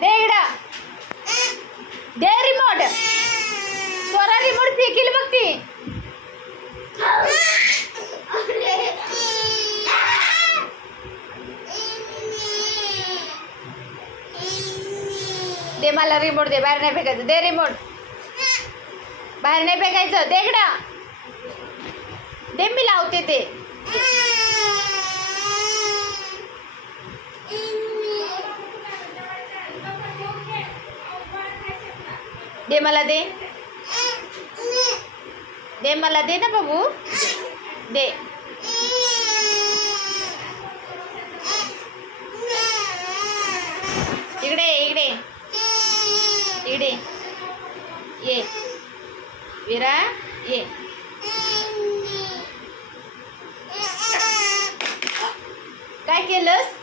दे इकडं. दे remote. Swara remote फेकील बघ ती. दे मला रिमोट दे. बाहेर नाही फेकायचं. दे रिमोट. बाहेर नाही फेकायचं. दे इकडं. दे मी लावते ते. दे मला दे. दे मला दे ना बाबू. दे. इकडे इकडे इकडे ये विरा ये. काय केलंस?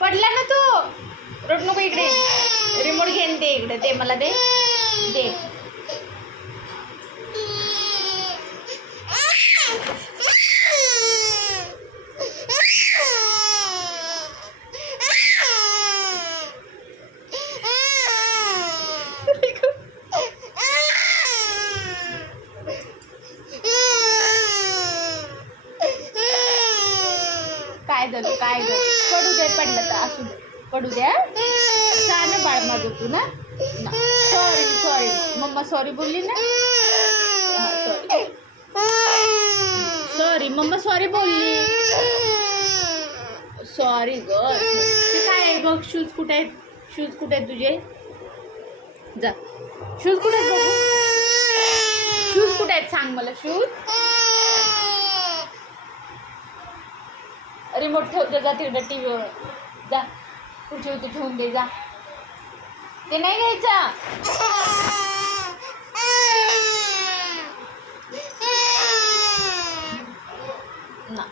पडला ना तू. रड नको. इकडे रिमोट घेऊन दे. इकडे दे मला दे. दे. काय झालं? काय झालं? पडू दे. पडलं तर असू दे. पडू द्या. छान बाळ माझं तू ना. Sorry sorry. मम्मा सॉरी बोलली ना. Sorry sorry. मम्मा सॉरी बोलली. सॉरी ग. काय आहे बघ. शूज कुठे आहेत? शूज कुठे आहेत तुझे? जा. शूज कुठे आहेत बघू. शूज कुठे आहेत सांग मला. शूज. रिमोट ठेवते. जा तिकडे टीव्हीवर. जा. कुठे होते ठेवून दे. जा. ते नाही घ्यायचं ना.